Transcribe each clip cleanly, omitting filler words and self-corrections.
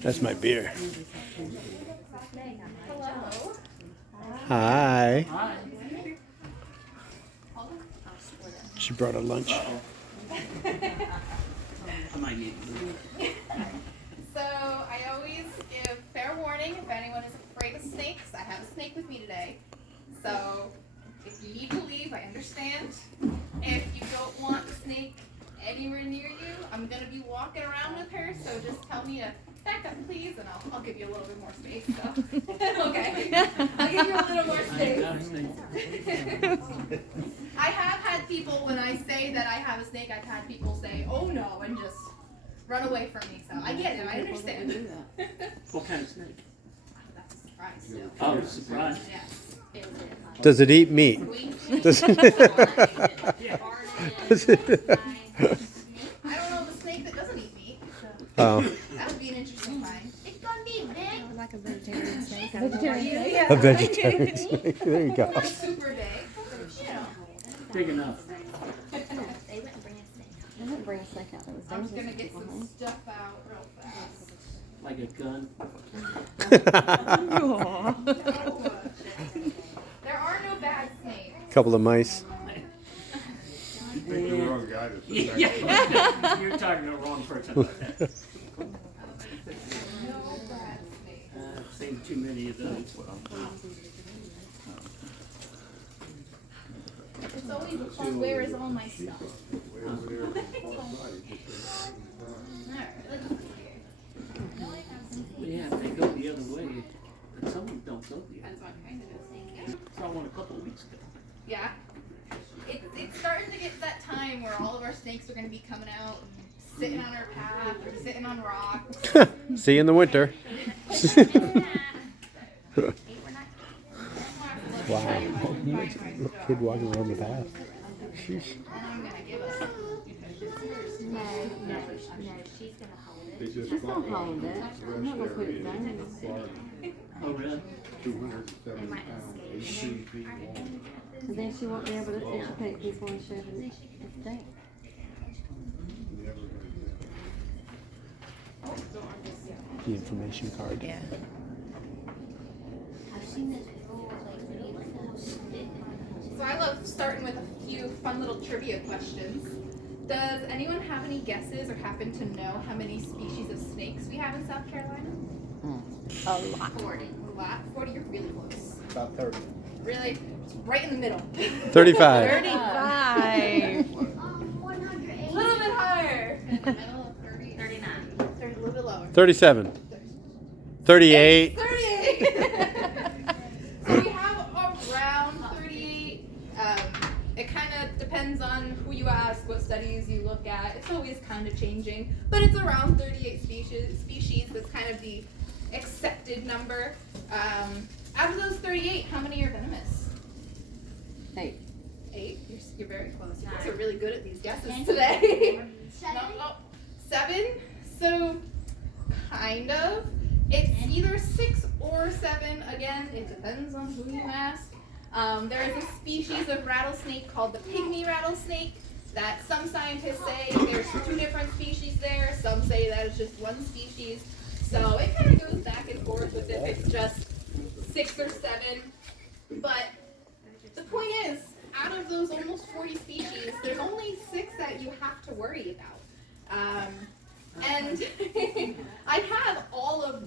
That's my beer. Hello. Hi. Hi. She brought a lunch. I might need to. So I always give fair warning if anyone is afraid of snakes. I have a snake with me today. So if you need to leave, I understand. If you don't want the snake anywhere near you, I'm gonna be walking around with her. So just tell me to back up, please, and I'll give you a little bit more space. So okay, I'll give you a little more space. I have had people, when I say that I have a snake, I've had people say, "Oh no," and just run away from me. So I get it. I understand. What kind of snake? That's a surprise still. Oh, surprise. Yes. Does it eat meat? Does it? Does it? I don't know the snake that doesn't eat meat. Oh, That would be an interesting find. It's gonna be big. Like a vegetarian snake. Yeah. a vegetarian snake. There you go. Not super big, but you know. Big enough. They wouldn't bring a snake out that was I'm just dangerous. gonna get some stuff out real fast. Like a gun. There are no bad snakes. Couple of mice. Pick the wrong guy to sit back. Yeah. You're talking to the wrong person about that. No bad snakes. I've seen too many of those. It's always a fun, where is all my stuff? Way over there on the far side, just Alright, let's see here. Well, yeah, if they go the other way, but some of them don't go the other way. Depends what kind it is. Saw one a couple of weeks ago. Yeah. It's starting to get to that time where all of our snakes are going to be coming out and sitting on our path or sitting on rocks. See you in the winter. Wow. Look, kid walking around the path. Sheesh. And I'm going to give us No, she's gonna hold it. they just She's bought gonna hold it. I'm not gonna put it area in down. Florida, Oh, really? 270 pounds, 18 feet long. And then she won't be able to educate people and show them it's dangerous. Never gonna do The information card. Yeah. So I love starting with a few fun little trivia questions. Does anyone have any guesses or happen to know how many species of snakes we have in South Carolina? A lot. 40. A lot? 40, you're really close. About 30. Really? It's right in the middle. 35. 35. A little bit higher. In the middle of 30. 39. 30, a little bit lower. 37. 38. 38. So we have around 38. It kind of depends on who you ask, what studies you look at. It's always kind of changing, but it's around 38 species. That's kind of the accepted number. Out of those 38, how many are venomous? 8. 8. You're very close. You guys are really good at these guesses today. No, oh, 7. So kind of. It's either 6 or 7. Again, it depends on who you ask. There is a species of rattlesnake called the pygmy rattlesnake that some scientists say there's 2 different species there. Some say that it's just one species. So it kind of goes back and forth with if it's just 6 or 7. But the point is, out of those almost 40 species, there's only 6 that you have to worry about. And I have all 6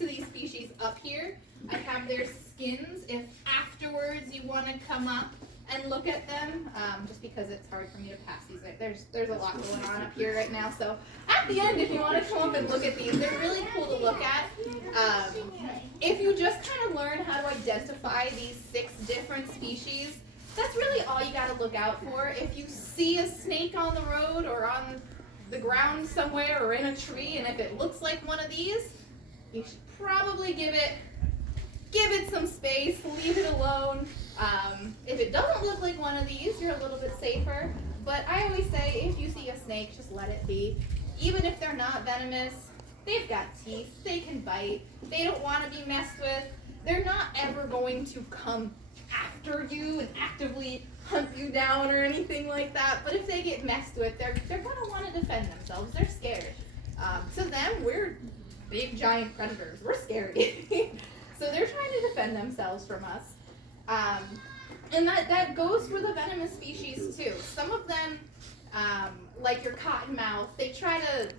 of these species up here. I have their skins if afterwards you want to come up and look at them, just because it's hard for me to pass these. There's a lot going on up here right now. So at the end, if you want to come up and look at these, they're really cool to look at. If you just kind of learn how to identify these 6 different species, that's really all you got to look out for. If you see a snake on the road or on the ground somewhere or in a tree, and if it looks like one of these, you should probably give it some space, leave it alone. If it doesn't look like one of these, you're a little bit safer. But I always say, if you see a snake, just let it be. Even if they're not venomous, they've got teeth, they can bite, they don't want to be messed with. They're not ever going to come after you and actively hunt you down or anything like that. But if they get messed with, they're going to want to defend themselves. They're scared. To them, we're big giant predators. We're scary. So they're trying to defend themselves from us. And that goes for the venomous species too. Some of them, like your cottonmouth, they try to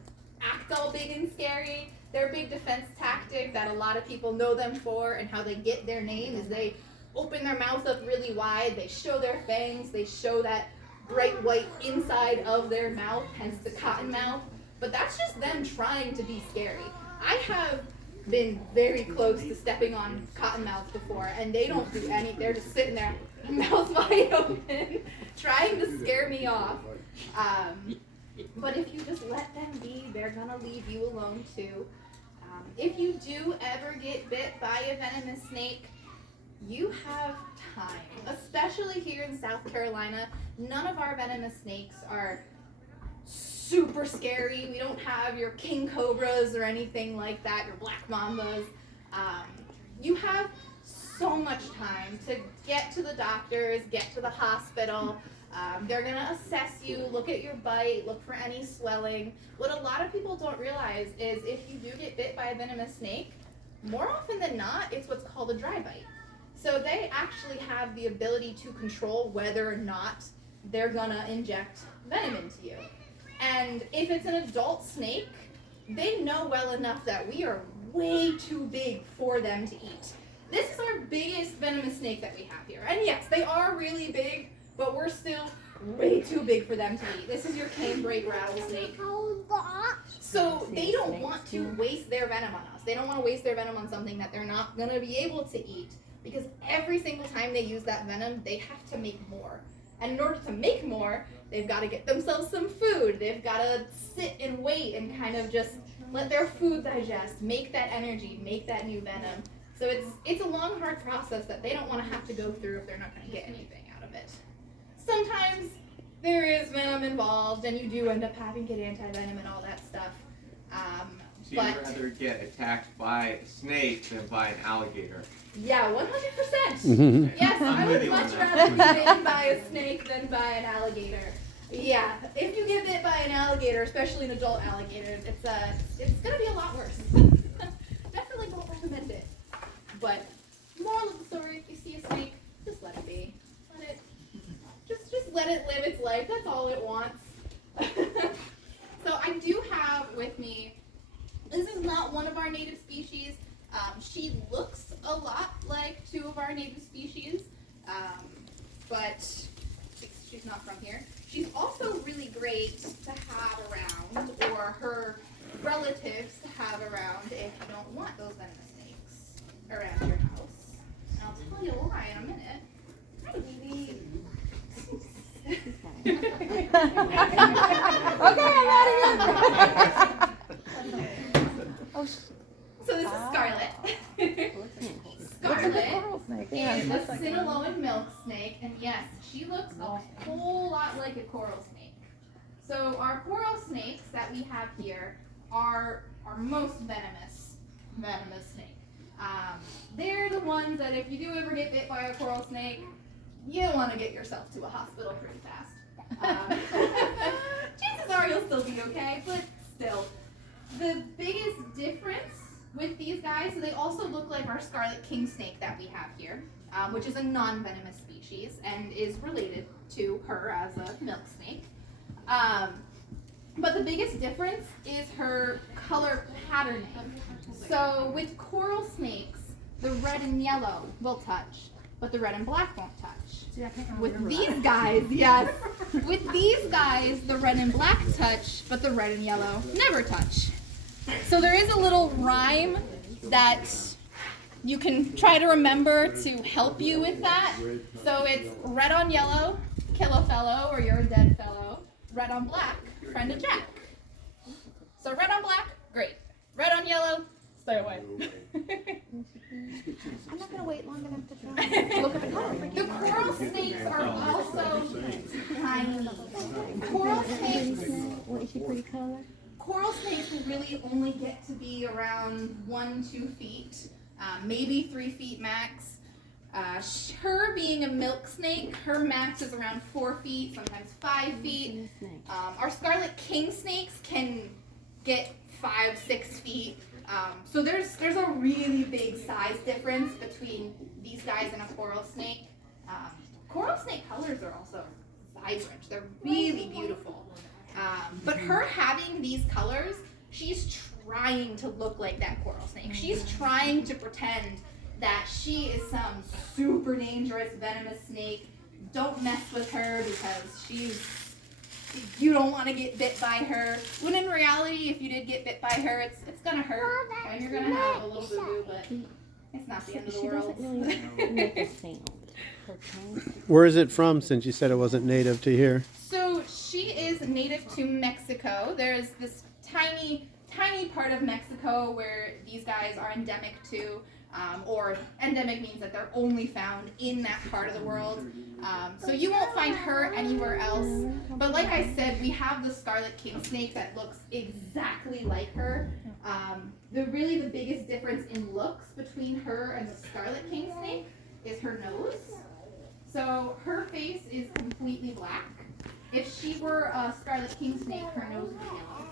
act all big and scary. Their big defense tactic that a lot of people know them for and how they get their name is they open their mouth up really wide, they show their fangs, they show that bright white inside of their mouth, hence the cottonmouth. But that's just them trying to be scary. I have been very close to stepping on cottonmouths before, and they don't do anything. They're just sitting there, mouth wide open, trying to scare me off. But if you just let them be, they're gonna leave you alone too. If you do ever get bit by a venomous snake, you have time. Especially here in South Carolina, none of our venomous snakes are super scary. We don't have your king cobras or anything like that, your black mambas. You have so much time to get to the doctors, get to the hospital. They're gonna assess you, look at your bite, look for any swelling. What a lot of people don't realize is if you do get bit by a venomous snake, more often than not, it's what's called a dry bite. So they actually have the ability to control whether or not they're gonna inject venom into you. And if it's an adult snake, they know well enough that we are way too big for them to eat. This is our biggest venomous snake that we have here. And yes, they are really big, but we're still way too big for them to eat. This is your canebrake rattlesnake. So they don't want to waste their venom on us. They don't want to waste their venom on something that they're not going to be able to eat, because every single time they use that venom, they have to make more. And in order to make more, they've got to get themselves some food. They've got to sit and wait and kind of just let their food digest, make that energy, make that new venom. So it's a long, hard process that they don't want to have to go through if they're not going to get anything out of it. Sometimes there is venom involved, and you do end up having to get anti-venom and all that stuff. So you'd rather get attacked by a snake than by an alligator? Yeah, 100%. Yes, I would much rather be bitten by a snake than by an alligator. Yeah, if you get bit by an alligator, especially an adult alligator, it's gonna be a lot worse. Definitely don't recommend it. But moral of the story: if you see a snake, just let it be. Just let it live its life. That's all it wants. So I do have with me. This is not one of our native species. She looks a lot like two of our native species, but she's not from here. She's also really great to have around, or her relatives to have around if you don't want those venomous snakes around your house. And I'll tell you why in a minute. Hi, baby. Okay, I'm out of here. So this is Scarlet. Scarlet is a Sinaloan milk snake, and yes, she looks a whole lot like a coral snake. So our coral snakes that we have here are our most venomous snake. They're the ones that if you do ever get bit by a coral snake, you don't want to get yourself to a hospital pretty fast. Chances are you'll still be okay, but still. The biggest difference with these guys, so they also look like our scarlet king snake that we have here, which is a non-venomous species and is related to her as a milk snake. But the biggest difference is her color patterning. So with coral snakes, the red and yellow will touch, but the red and black won't touch. With these guys, yes, with these guys, the red and black touch, but the red and yellow never touch. So there is a little rhyme that you can try to remember to help you with that. So it's red on yellow, kill a fellow, or you're a dead fellow. Red on black, friend a jack. So red on black, great. Red on yellow, stay away. I'm not gonna wait long enough to try. Look at the color. The coral snakes are also tiny. Coral snakes. Wasn't she pretty color? Coral snakes will really only get to be around 1-2 feet, maybe 3 feet max. Her being a milk snake, her max is around 4 feet, sometimes 5 feet. Our scarlet king snakes can get 5, 6 feet. So there's a really big size difference between these guys and a coral snake. Coral snake colors are also vibrant. They're really beautiful. But her having these colors, she's trying to look like that coral snake. She's trying to pretend that she is some super dangerous venomous snake. Don't mess with her because you don't want to get bit by her. When in reality, if you did get bit by her, it's gonna hurt. And you're gonna have a little boo-boo, but it's not the end of the She world. doesn't really make a sound. Her tongue. Where is it from, since you said it wasn't native to here? So she is native to Mexico. There's this tiny part of Mexico where these guys are endemic to, or endemic means that they're only found in that part of the world. So you won't find her anywhere else. But like I said, we have the scarlet king snake that looks exactly like her. The biggest difference in looks between her and the scarlet king snake is her nose. So her face is completely black. If she were a scarlet king snake, her nose would be yellow.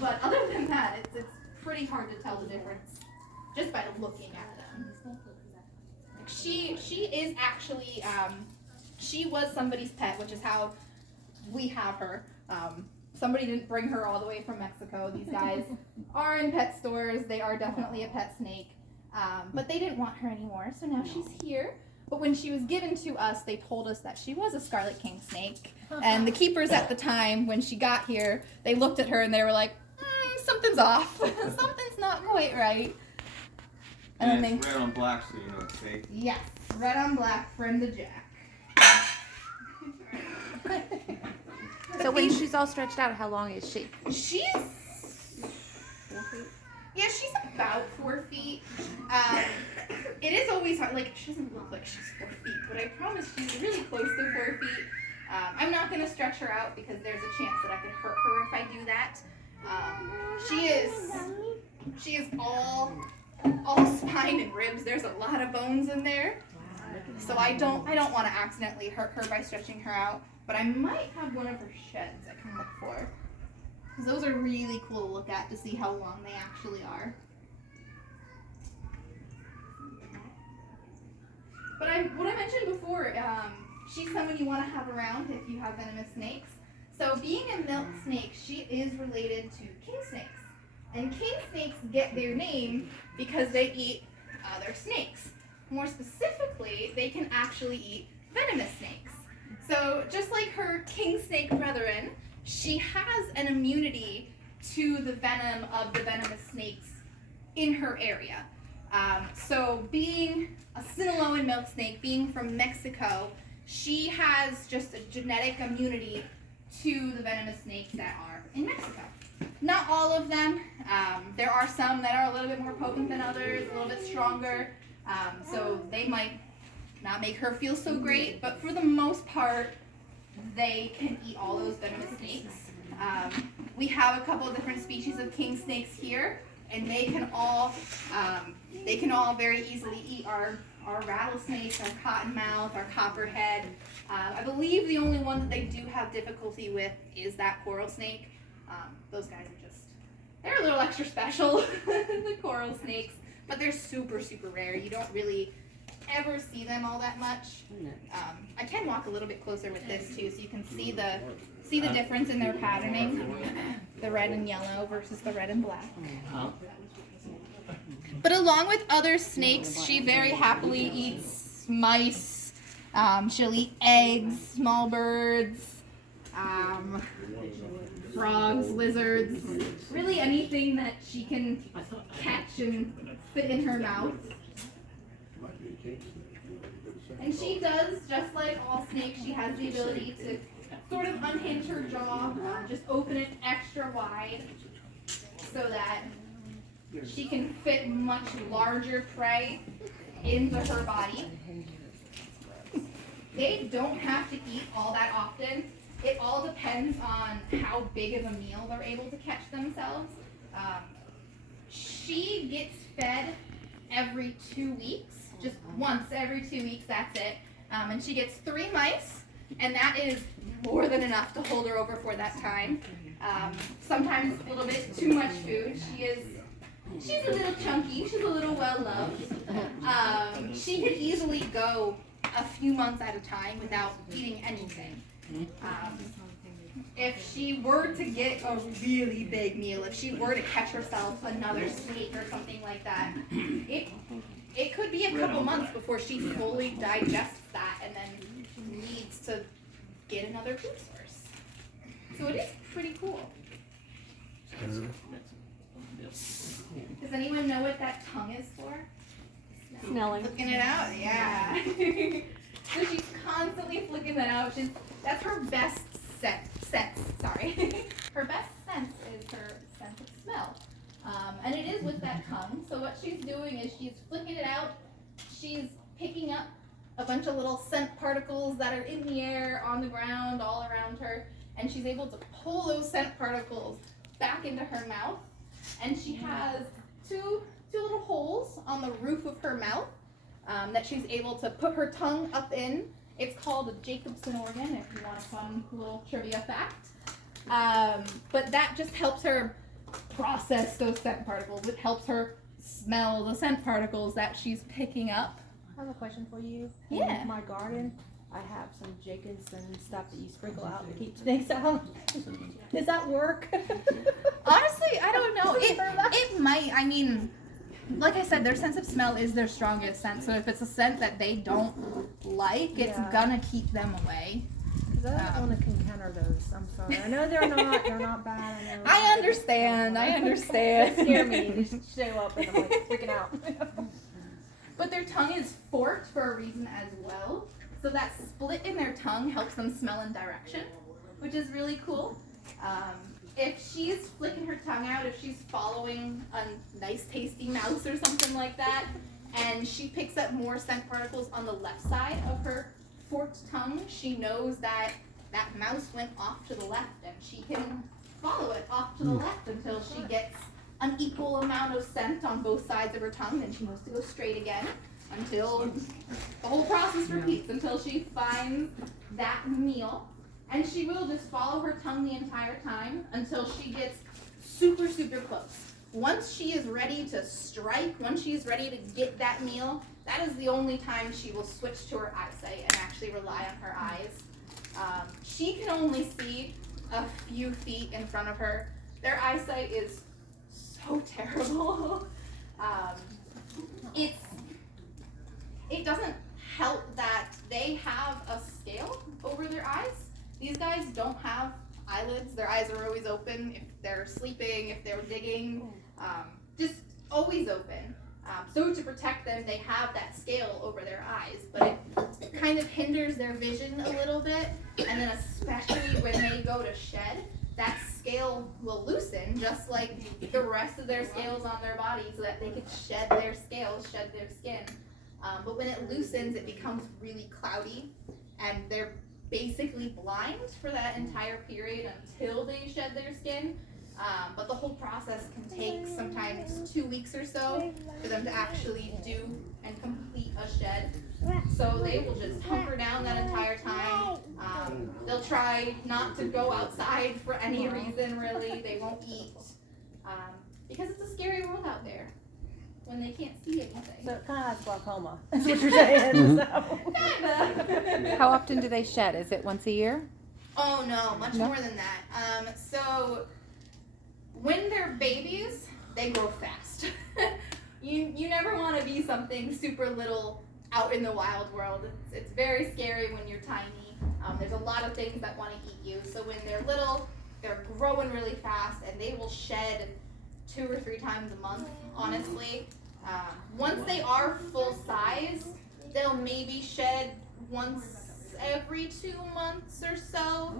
But other than that, it's pretty hard to tell the difference just by looking at them. She is actually, she was somebody's pet, which is how we have her. Somebody didn't bring her all the way from Mexico. These guys are in pet stores. They are definitely a pet snake. But they didn't want her anymore, so now she's here. But when she was given to us, they told us that she was a scarlet king snake. And the keepers at the time, when she got here, they looked at her and they were like, something's off. Something's not quite right. And it's red on black, so you know it's fake. Yes, red on black, friend of Jack. So when she's all stretched out, how long is she? She's 4 feet. Yeah, she's about 4 feet. It is always hard. Like, she doesn't look like she's 4 feet, but I promise she's really close to 4 feet. I'm not gonna stretch her out because there's a chance that I could hurt her if I do that. She is all spine and ribs. There's a lot of bones in there, so I don't want to accidentally hurt her by stretching her out. But I might have one of her sheds I can look for. Because those are really cool to look at to see how long they actually are. But what I mentioned before, she's someone you want to have around if you have venomous snakes. So being a milk snake, she is related to king snakes. And king snakes get their name because they eat other snakes. More specifically, they can actually eat venomous snakes. So just like her king snake brethren, she has an immunity to the venom of the venomous snakes in her area. So being a Sinaloan milk snake, being from Mexico, she has just a genetic immunity to the venomous snakes that are in Mexico. Not all of them. There are some that are a little bit more potent than others, a little bit stronger. So they might not make her feel so great, but for the most part, they can eat all those venomous snakes. We have a couple of different species of king snakes here, and they can all very easily eat our rattlesnakes, our cottonmouth, our copperhead. I believe the only one that they do have difficulty with is that coral snake. Those guys are they're a little extra special, the coral snakes, but they're super, super rare. You don't really ever see them all that much. I can walk a little bit closer with this too, so you can see the difference in their patterning, the red and yellow versus the red and black. But along with other snakes, she very happily eats mice. She'll eat eggs, small birds, frogs, lizards, really anything that she can catch and fit in her mouth. And she does, just like all snakes, she has the ability to sort of unhinge her jaw, just open it extra wide so that she can fit much larger prey into her body. They don't have to eat all that often. It all depends on how big of a meal they're able to catch themselves. She gets fed every 2 weeks, just once every 2 weeks, that's it. And she gets 3 mice, and that is more than enough to hold her over for that time. Sometimes a little bit too much food. She's a little chunky. She's a little well loved. She could easily go a few months at a time without eating anything. If she were to get a really big meal, if she were to catch herself another snake or something like that, it could be a couple months before she fully digests that and then needs to get another food source. So it is pretty cool. Does anyone know what that tongue is for? Smelling. Flicking it out, yeah. So she's constantly flicking that out. That's her best sense. Sorry. Her best sense is her sense of smell. And it is with that tongue. So what she's doing is she's flicking it out. She's picking up a bunch of little scent particles that are in the air, on the ground, all around her. And she's able to pull those scent particles back into her mouth. And she has two little holes on the roof of her mouth that she's able to put her tongue up in. It's called a Jacobson organ, if you want a fun little trivia fact. But that just helps her process those scent particles. It helps her smell the scent particles that she's picking up. I have a question for you. Yeah. In my garden, I have some Jacobson stuff that you sprinkle out to keep snakes out. Does that work? Honestly, I don't know. It might. I mean, like I said, their sense of smell is their strongest sense. So if it's a scent that they don't like, it's gonna keep them away. Because I don't want to encounter those. I'm sorry. I know they're not bad. I know. I understand. They scare me. They just show up and I'm like freaking out. But their tongue is forked for a reason as well. So that split in their tongue helps them smell in direction, which is really cool. If she's flicking her tongue out, if she's following a nice tasty mouse or something like that, and she picks up more scent particles on the left side of her forked tongue, she knows that that mouse went off to the left, and she can follow it off to the left until she gets an equal amount of scent on both sides of her tongue. Then she knows to go straight again until the whole process repeats, until she finds that meal. And she will just follow her tongue the entire time until she gets super, super close. Once she is ready to strike, once she is ready to get that meal, that is the only time she will switch to her eyesight and actually rely on her eyes. She can only see a few feet in front of her. Their eyesight is so terrible. It doesn't help that they have a scale over their eyes. These guys don't have eyelids. Their eyes are always open if they're sleeping, if they're digging, just always open. So to protect them, they have that scale over their eyes, but it kind of hinders their vision a little bit. And then especially when they go to shed, that scale will loosen just like the rest of their scales on their body so that they can shed their scales, shed their skin. But when it loosens, it becomes really cloudy and they're basically blind for that entire period until they shed their skin. But the whole process can take sometimes 2 weeks or so for them to actually do and complete a shed. So they will just hunker down that entire time. They'll try not to go outside for any reason, really. They won't eat because it's a scary world out there when they can't see anything. So it kind of has glaucoma. That's what you're saying. So. Kinda. How often do they shed? Is it once a year? Oh no, much more than that. So when they're babies, they grow fast. You never want to be something super little out in the wild world. It's very scary when you're tiny. There's a lot of things that want to eat you. So when they're little, they're growing really fast, and they will shed 2 or 3 times a month, honestly. Once they are full size, they'll maybe shed once every 2 months or so.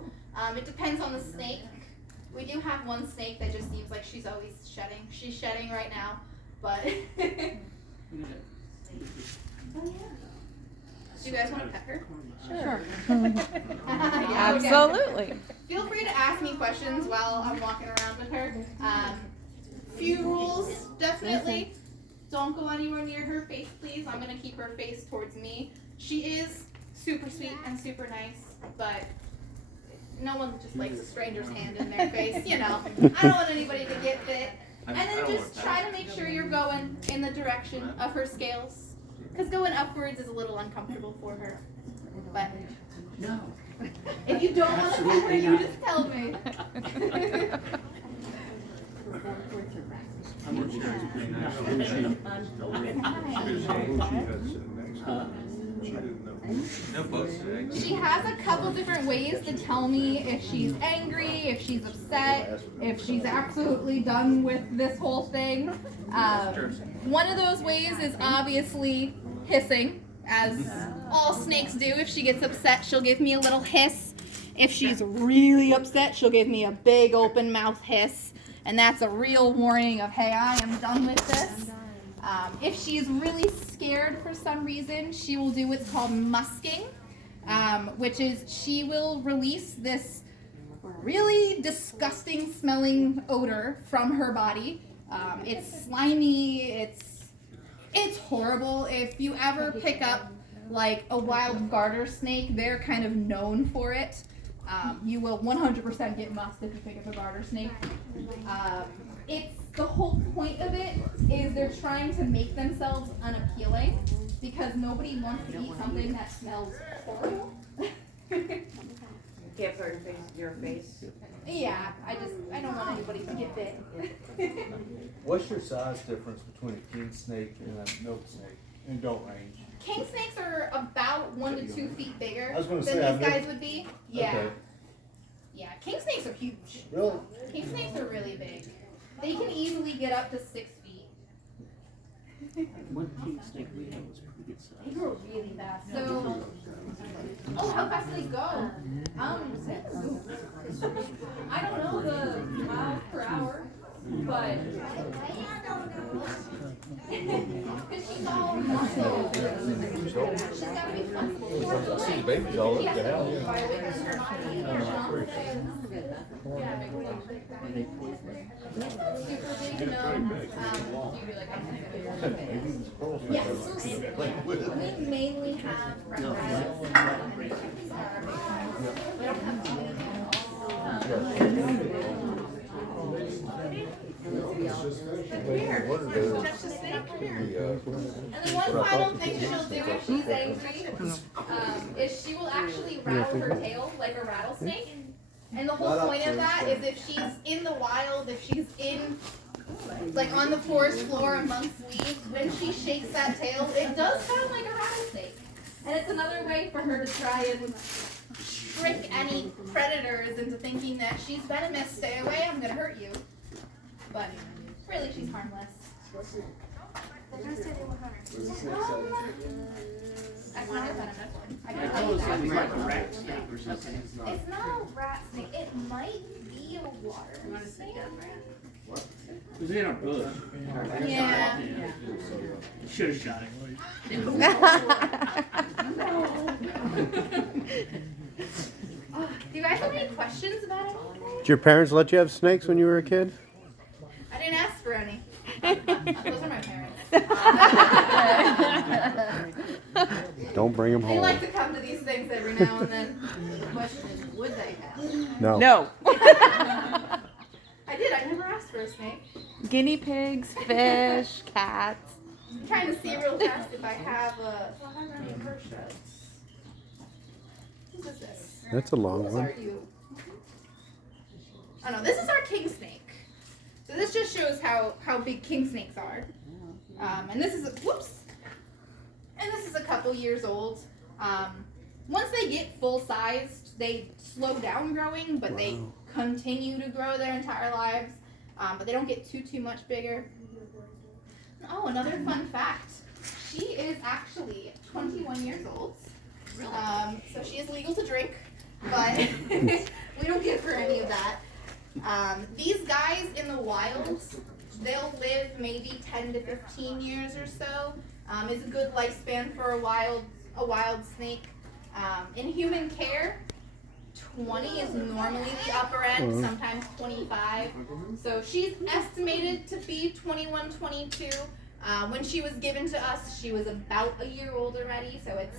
It depends on the snake. We do have one snake that just seems like she's always shedding. She's shedding right now, but do you guys want to pet her? Sure. Yeah, okay. Absolutely. Feel free to ask me questions while I'm walking around with her. Few rules, definitely. Don't go anywhere near her face, please. I'm going to keep her face towards me. She is super sweet and super nice, but no one just likes a stranger's hand in their face, you know. I don't want anybody to get bit. And then just try to make sure you're going in the direction of her scales. Because going upwards is a little uncomfortable for her. But No. if you don't want to pet her, you just tell me. I'm not sure it's pretty nice. Huh? No boats today. She has a couple different ways to tell me if she's angry, if she's upset, if she's absolutely done with this whole thing. One of those ways is obviously hissing, as all snakes do. If she gets upset, she'll give me a little hiss. If she's really upset, she'll give me a big open mouth hiss. And that's a real warning of, hey, I am done with this. If she's really scared for some reason, she will do what's called musking, which is she will release this really disgusting smelling odor from her body. It's slimy, it's horrible. If you ever pick up like a wild garter snake, they're kind of known for it. You will 100% get musked if you pick up a garter snake. It's the whole point of it is they're trying to make themselves unappealing because nobody wants to eat something that smells horrible. Can't put your face. Yeah, I don't want anybody to get bit. What's your size difference between a king snake and a milk snake in adult range? King snakes are about 1 to 2 feet bigger I was gonna than say, these guys would be. Yeah. Okay. Yeah, king snakes are huge. Really? King snakes are really big. They can easily get up to 6 feet. One king snake we had was pretty good They size. grow really fast. So, oh, how fast do they go? I don't know the miles per hour, but because she's all muscle. She's got to be flexible. See the babies all She at has the to house. move by weight in her body and jump. Super big, no. Yes. We mainly have reptiles. We don't have too many Touch the snake. And then one final thing she'll do if she's angry is she will actually rattle her tail like a rattlesnake. And the whole point of that is if she's in the wild, if she's in, like on the forest floor amongst weeds, when she shakes that tail, it does sound like a rattlesnake. And it's another way for her to try and trick any predators into thinking that she's venomous, stay away, I'm gonna hurt you. But really, she's harmless. They're gonna say they were harmless. That's not a venomous one. I can tell you that. It's like a rat snake or something. It's not a rat snake. It might be a water snake. It was in our bush. Yeah. Should have shot it. Do you guys have any questions about anything? Did your parents let you have snakes when you were a kid? I didn't ask for any. Those are my parents. Don't bring them They home. like to come to these things every now and then. The question is, would they have? No. No. I did. I never asked for a snake. Guinea pigs, fish, cats. I'm trying to see real fast if I have a. Do I have any perch roads? Whose is this? That's a long Whose one. are you? Oh no, this is our king snake. So this just shows how big king snakes are. And this is a, whoops. And this is a couple years old. Once they get full sized, they slow down growing, but they continue to grow their entire lives. But they don't get too much bigger. Oh, another fun fact. She is actually 21 years old. So she is legal to drink, but we don't give her any of that. These guys in the wild, they'll live maybe 10 to 15 years or so. Is a good lifespan for a wild snake. In human care, 20 is normally the upper end, sometimes 25. So she's estimated to be 21, 22. When she was given to us, she was about a year old already, so it's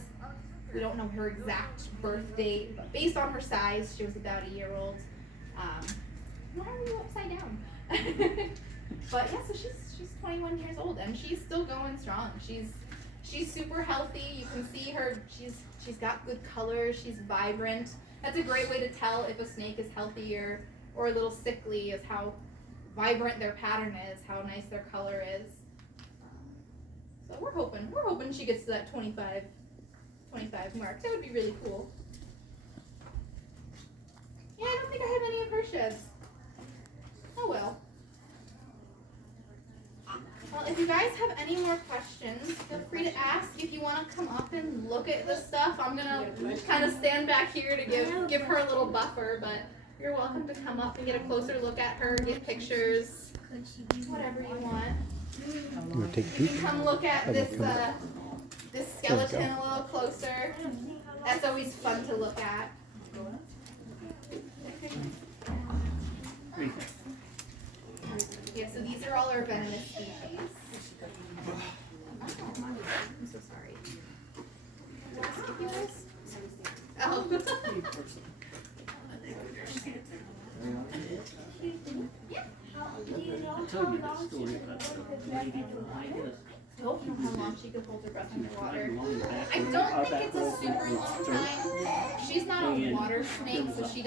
We don't know her exact birth date, but based on her size, she was about a year old. Why are you upside down? But yeah, so she's 21 years old and she's still going strong. She's super healthy. You can see her. She's got good color. She's vibrant. That's a great way to tell if a snake is healthier or a little sickly, is how vibrant their pattern is, how nice their color is. So we're hoping she gets to that 25 mark. That would be really cool. Yeah, I don't think I have any of her sheds. Oh well. Well, if you guys have any more questions, feel free to ask. If you want to come up and look at this stuff, I'm gonna kind of stand back here to give her a little buffer, but you're welcome to come up and get a closer look at her, get pictures, whatever you want. You want to take a You peek? can come look at this skeleton a little closer. That's always fun to look at. Yeah, so these are all our venomous species. I'm so sorry. Did I skip you guys? Oh. Yeah. I'll tell you the story about the lady who Nope, you know how long she could hold her breath underwater. I I don't think it's a super long time. She's not a water snake, so she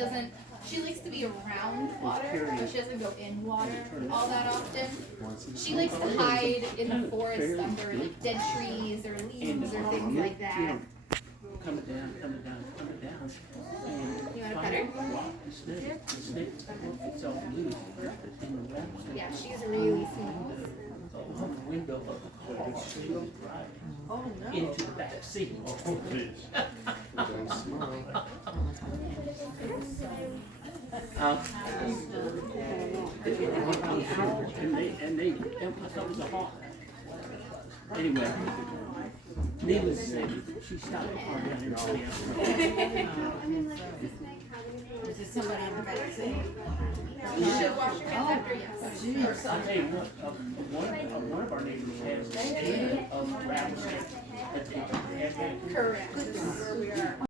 likes to be around water, but she doesn't go in water all that often. She likes to hide in the forest under like dead trees or leaves or things like that. coming down. And You want to pet her? the snake broke itself loose in the wraps Yeah, she's really small. on the window of the car, right into the back seat. And they thought it was a hawk. Anyway, needless to say, she stopped the car down in the alley. Is there somebody in the back seat? You should wash your hands after, yes. I'll tell you what, one of our neighbors has a den of rattlesnakes that they have back there. Correct.